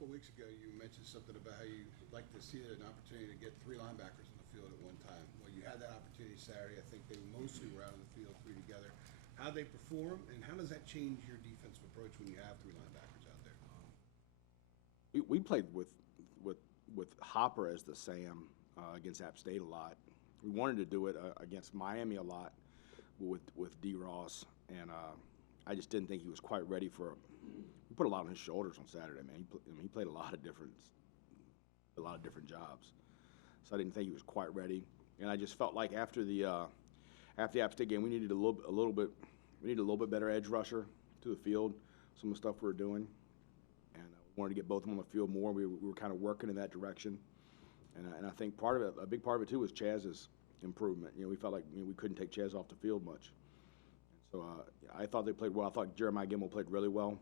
couple of weeks ago, you mentioned something about how you like to see an opportunity to get three linebackers in the field at one time. Well, you had that opportunity Saturday. I think they mostly were out on the field, three together. How they perform, and how does that change your defensive approach when you have three linebackers out there? We played with Hopper as the Sam against App State a lot. We wanted to do it against Miami a lot with D. Ross, and I just didn't think he was quite ready for. We put a lot on his shoulders on Saturday, man. He played a lot of different jobs, so I didn't think he was quite ready. And I just felt like after the App State game, we needed a little bit better edge rusher to the field. Some of the stuff we were doing, and we wanted to get both of them on the field more. We were kind of working in that direction, and I think a big part of it too was Chaz's improvement. We felt like we couldn't take Chaz off the field much. So I thought they played well. I thought Jeremiah Gemmel played really well.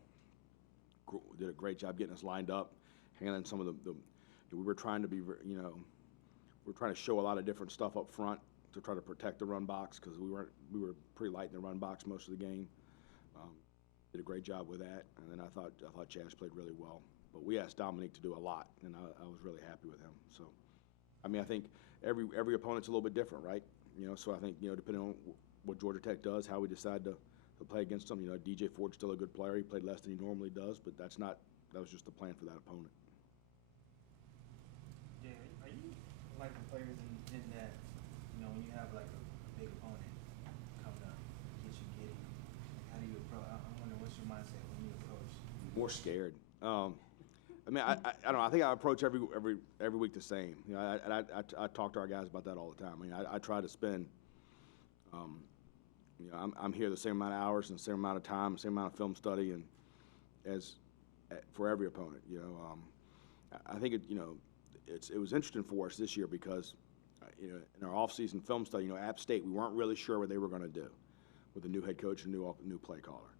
Did a great job getting us lined up, handling some of the we were trying to be, we're trying to show a lot of different stuff up front to try to protect the run box because we were pretty light in the run box most of the game. Did a great job with that, and then I thought Chaz played really well. But we asked Dominique to do a lot, and I was really happy with him. So, I think every opponent's a little bit different, right? So I think depending on what Georgia Tech does, how we decide to play against them. DJ Ford's still a good player. He played less than he normally does, but that was just the plan for that opponent. Jay, are you like the players in that, when you have like a big opponent coming up, get you getting, how do you approach? I wonder what's your mindset when you approach? More scared. I don't know. I think I approach every week the same. I talk to our guys about that all the time. I try to spend. I'm here the same amount of hours and the same amount of time, the same amount of film study, and for every opponent. I think it was interesting for us this year because in our off-season film study, App State, we weren't really sure what they were going to do with a new head coach and new play caller.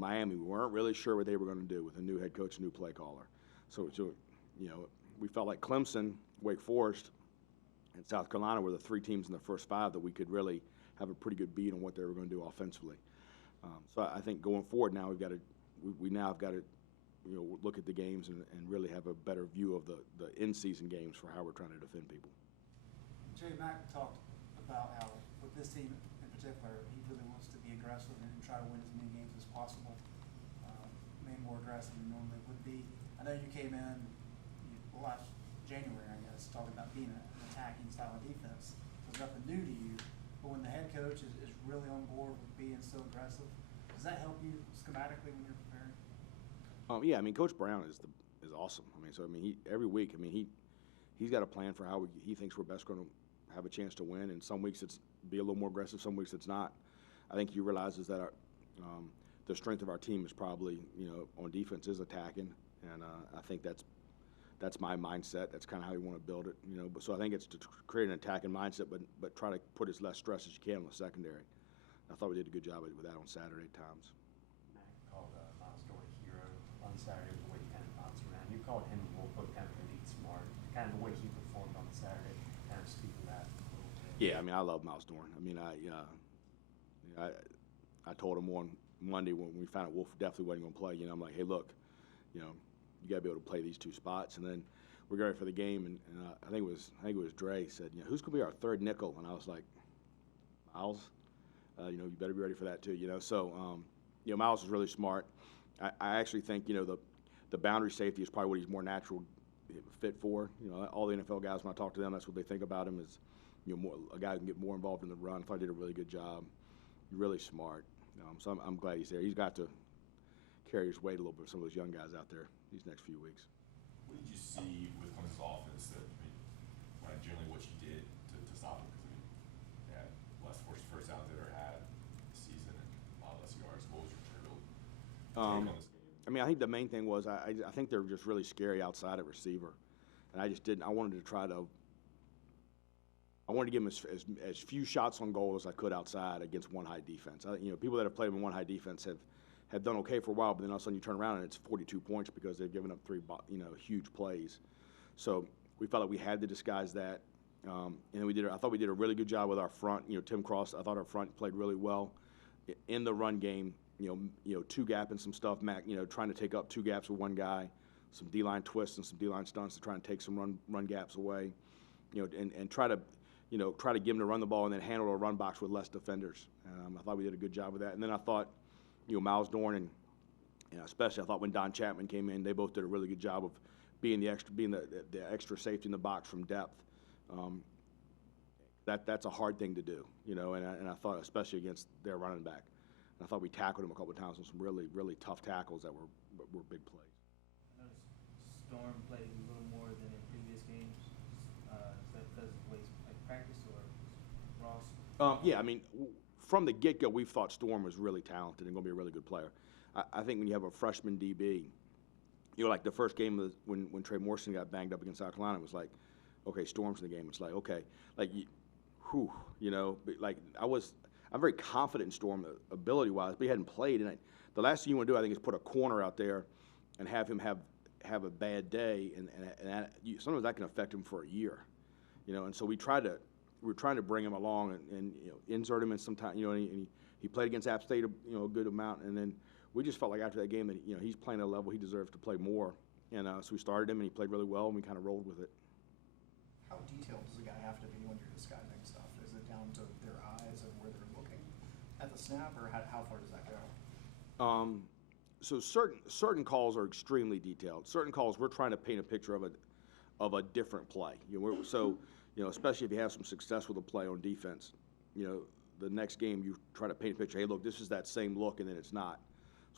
Miami, we weren't really sure what they were going to do with a new head coach and new play caller. So we felt like Clemson, Wake Forest, and South Carolina were the three teams in the first five that we could really have a pretty good beat on what they were going to do offensively. So I think going forward now we now have got to look at the games and really have a better view of the in-season games for how we're trying to defend people. Jay Mack talked about how with this team in particular, he really wants to be aggressive and try to win as many games as possible. Maybe more aggressive than normally would be. I know you came in last January, I guess, talking about being an attacking style of defense. So it's nothing new to you. But when the head coach is really on board with being so aggressive, does that help you schematically when you're preparing? Yeah, Coach Brown is awesome. Every week, he's got a plan for how he thinks we're best going to have a chance to win. And some weeks it's be a little more aggressive, some weeks it's not. I think he realizes that the strength of our team is probably on defense is attacking, and I think that's my mindset. That's kind of how we want to build it. But so I think it's to create an attacking mindset, but try to put as less stress as you can on the secondary. I thought we did a good job with that on Saturday at times. Matt called Miles Dorey hero on Saturday with the way he kind of bounced around. You called him kind of elite smart. Kind of the way he performed on Saturday, kind of speak to that a little bit. Yeah, I love Miles Dorn. I told him on Monday when we found out Wolf definitely wasn't going to play. I'm like, hey, look, you got to be able to play these two spots. And then we're ready for the game, and I think it was Dre said, who's going to be our third nickel? And I was like, Miles, you better be ready for that too. So Miles is really smart. I actually think the boundary safety is probably what he's more natural fit for. All the NFL guys, when I talk to them, that's what they think about him is a guy who can get more involved in the run. I thought he did a really good job. Really smart. So I'm glad he's there. He's got to carry his weight a little bit for some of those young guys out there these next few weeks. What did you see with Clemson's offense that generally what you did to stop it? Because they had less first out there had the season and a lot less yards. What was your take on this game? I think the main thing was I think they're just really scary outside of receiver, and I just didn't. I wanted to give them as few shots on goal as I could outside against one high defense. People that have played in one high defense have done okay for a while, but then all of a sudden you turn around and it's 42 points because they've given up three huge plays. So we felt like we had to disguise that, and I thought we did a really good job with our front. Tim Cross, I thought our front played really well in the run game. Two gap and some stuff. Mac, trying to take up two gaps with one guy. some D-line twists and some D-line stunts to try and take some run gaps away, and try to get them to run the ball and then handle a run box with less defenders. I thought we did a good job of that. And then I thought, Miles Dorn and especially I thought when Don Chapman came in, they both did a really good job of being the extra safety in the box from depth. That's a hard thing to do, and I thought especially against their running back. And I thought we tackled him a couple of times on some really, really tough tackles that were big plays. I noticed Storm played a little more than in previous games. Is that because of the way like practice or Ross? Yeah, I mean, from the get-go, we thought Storm was really talented and going to be a really good player. I think when you have a freshman DB, like the first game when Trey Morrison got banged up against South Carolina, it was like, okay, Storm's in the game. It's like, okay, like, I'm very confident in Storm ability-wise, but he hadn't played. And the last thing you want to do, I think, is put a corner out there and have him have a bad day, and sometimes that can affect him for a year, And so we were trying to bring him along and insert him in some time, and he played against App State, a good amount, and then we just felt like after that game that he's playing at a level he deserves to play more, and so we started him and he played really well, and we kind of rolled with it. How detailed does a guy have to be when you're disguising stuff? Is it down to their eyes and where they're looking at the snap, or how far does that go? So certain calls are extremely detailed. Certain calls we're trying to paint a picture of a different play. Especially if you have some success with a play on defense, the next game you try to paint a picture. Hey, look, this is that same look, and then it's not.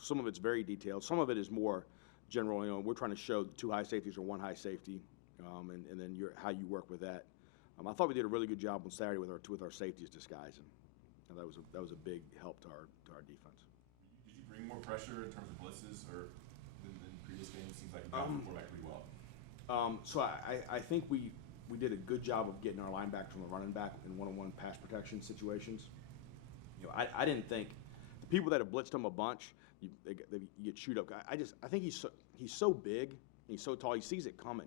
Some of it's very detailed. Some of it is more general. We're trying to show 2 high safeties or 1 high safety, and then how you work with that. I thought we did a really good job on Saturday with our safeties disguising. And that was a big help to our defense. Did you bring more pressure in terms of blitzes or than previous games? Seems like you got the quarterback pretty well. So I think we did a good job of getting our linebackers from the running back in one-on-one pass protection situations. I didn't think the people that have blitzed him a bunch, you get chewed up. I think he's so big, and he's so tall, he sees it coming.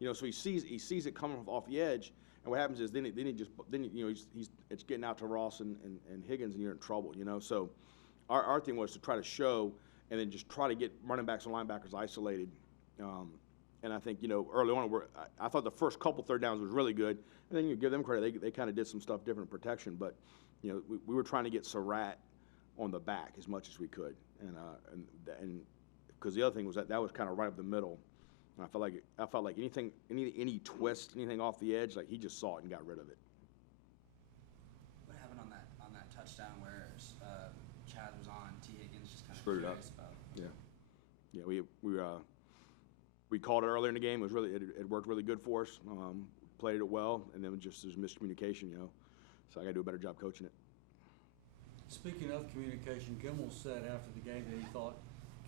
So he sees it coming off the edge, and what happens is then it's getting out to Ross and Higgins, and you're in trouble. So our thing was to try to show and then just try to get running backs and linebackers isolated. And I think, early on, I thought the first couple third downs was really good. And then you give them credit. They kind of did some stuff different in protection. But, we were trying to get Surratt on the back as much as we could. And because the other thing was that was kind of right up the middle. And I felt like any twist, anything off the edge, like he just saw it and got rid of it. What happened on that touchdown where Chad was on T. Higgins? Just kind of Screwed it up. curious about. Yeah, we called it earlier in the game. It was it worked really good for us. Played it well, and then there's miscommunication, So I got to do a better job coaching it. Speaking of communication, Gemmell said after the game that he thought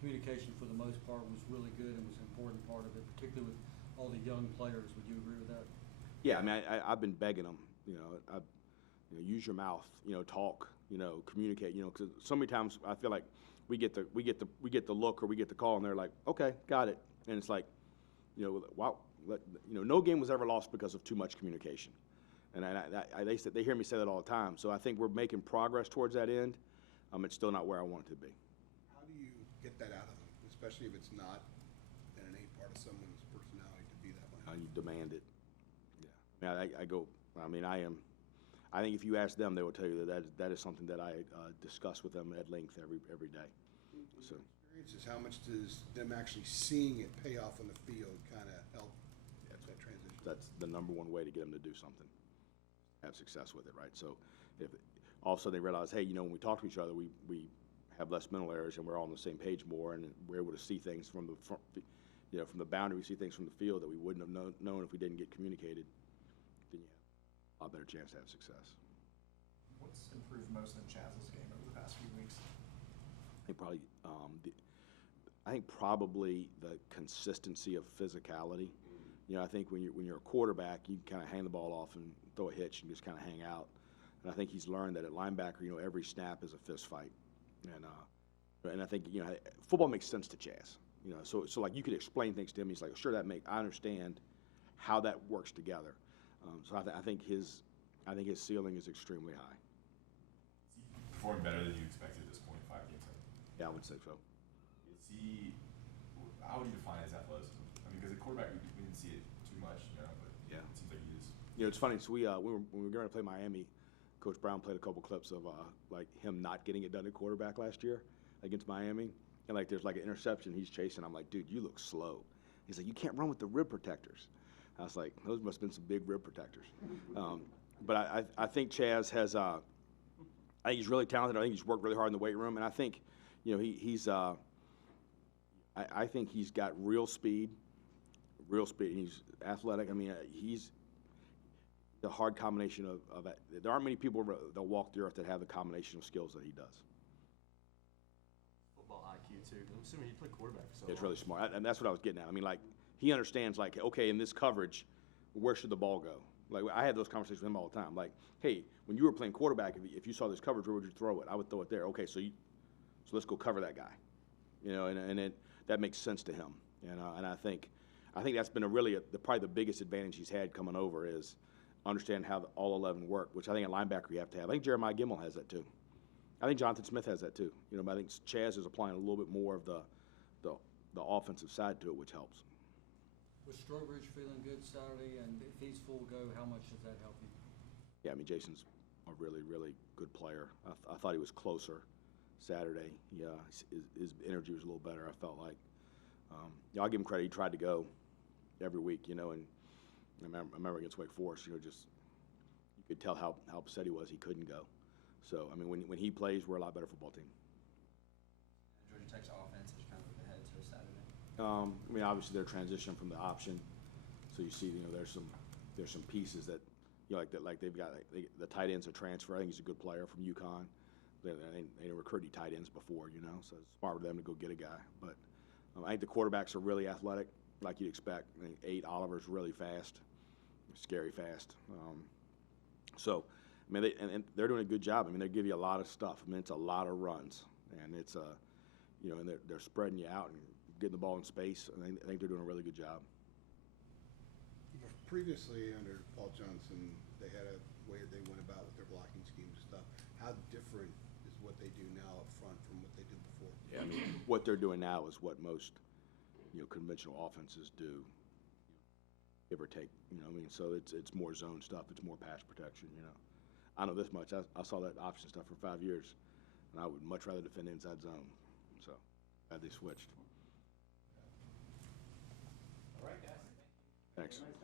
communication for the most part was really good and was an important part of it, particularly with all the young players. Would you agree with that? Yeah, I mean, I've been begging them, use your mouth, talk, communicate, because so many times I feel like we get the look or we get the call and they're like, okay, got it, and it's like, wow, no game was ever lost because of too much communication, and they hear me say that all the time. So I think we're making progress towards that end. It's still not where I want it to be. How do you get that out of them, especially if it's not an innate part of someone's personality to be that way? You demand it. Yeah. I think if you ask them, they will tell you that is something that I discuss with them at length every day. So Experiences, how much does them actually seeing it pay off on the field kind of help that transition? that's the number one way to get them to do something, have success with it, right? So if all of a sudden they realize, hey, when we talk to each other, we have less mental errors and we're all on the same page more, and we're able to see things from the front, from the boundary, we see things from the field that we wouldn't have known if we didn't get communicated, then you have a lot better chance to have success. What's improved most in Chaz's game over the past few weeks? I think probably the consistency of physicality. I think when you're a quarterback, you can kind of hand the ball off and throw a hitch and just kind of hang out. And I think he's learned that at linebacker, every snap is a fist fight. And I think football makes sense to Chaz. So like you could explain things to him. He's like, sure, I understand how that works together. So I think his ceiling is extremely high. Is he performing better than you expected at this point, 5 games in? Yeah, I would say so. Is he, how would you define his athleticism? I mean, because at quarterback, we didn't see it too much, you know, but Yeah. it seems like he is. You know, it's funny. So when we were going to play Miami, Coach Brown played a couple clips of like him not getting it done at quarterback last year against Miami, and like there's like an interception he's chasing. I'm like, dude, you look slow. He's like, you can't run with the rib protectors. I was like, those must have been some big rib protectors. But I think Chaz has. I think he's really talented. I think he's worked really hard in the weight room, and I think, you know, he's. I think he's got real speed. He's athletic. I mean, he's the hard combination of there aren't many people that walk the earth that have the combination of skills that he does. Football IQ too. 'Cause I'm assuming he played quarterback for so It's long. really smart, and that's what I was getting at. I mean, like he understands, like, okay, in this coverage, where should the ball go? Like I had those conversations with him all the time. Like, hey, when you were playing quarterback, if you saw this coverage, where would you throw it? I would throw it there. Okay, so let's go cover that guy. You know, and that makes sense to him. And I think that's been probably the biggest advantage he's had coming over is understand how all 11 work, which I think at linebacker you have to have. I think Jeremiah Gemmel has that too. I think Jonathan Smith has that too. You know, but I think Chaz is applying a little bit more of the offensive side to it, which helps. Was Strobridge feeling good Saturday, and if he's full go, how much does that help you? Yeah, I mean, Jason's a really, really good player. I thought he was closer Saturday. Yeah, his energy was a little better, I felt like. Yeah, I'll give him credit. He tried to go every week, you know, and I remember against Wake Forest, you know, just you could tell how upset he was he couldn't go. So, I mean, when he plays, we're a lot better football team. Georgia Tech's offense is kind of ahead to Saturday. I mean, obviously their transition from the option, so you see, you know, there's some pieces that, you know, like they've got the tight end's a transfer. I think he's a good player from UConn. They didn't recruit any tight ends before, you know, so it's smart of them to go get a guy. But I think the quarterbacks are really athletic, like you'd expect. I think Oliver's really fast, scary fast. So, I mean, they're doing a good job. I mean, they give you a lot of stuff. I mean, it's a lot of runs, and it's you know, and they're spreading you out and getting the ball in space. And I think they're doing a really good job. Previously, under Paul Johnson, they had a way that they went about with their blocking schemes and stuff. How different is what they do now up front from what they did before? Yeah, I mean, what they're doing now is what most, you know, conventional offenses do, give or take. You know, I mean, so it's more zone stuff. It's more pass protection. You know, I know this much. I saw that option stuff for 5 years, and I would much rather defend inside zone. So, glad they switched. All right, guys. Thanks. Thanks.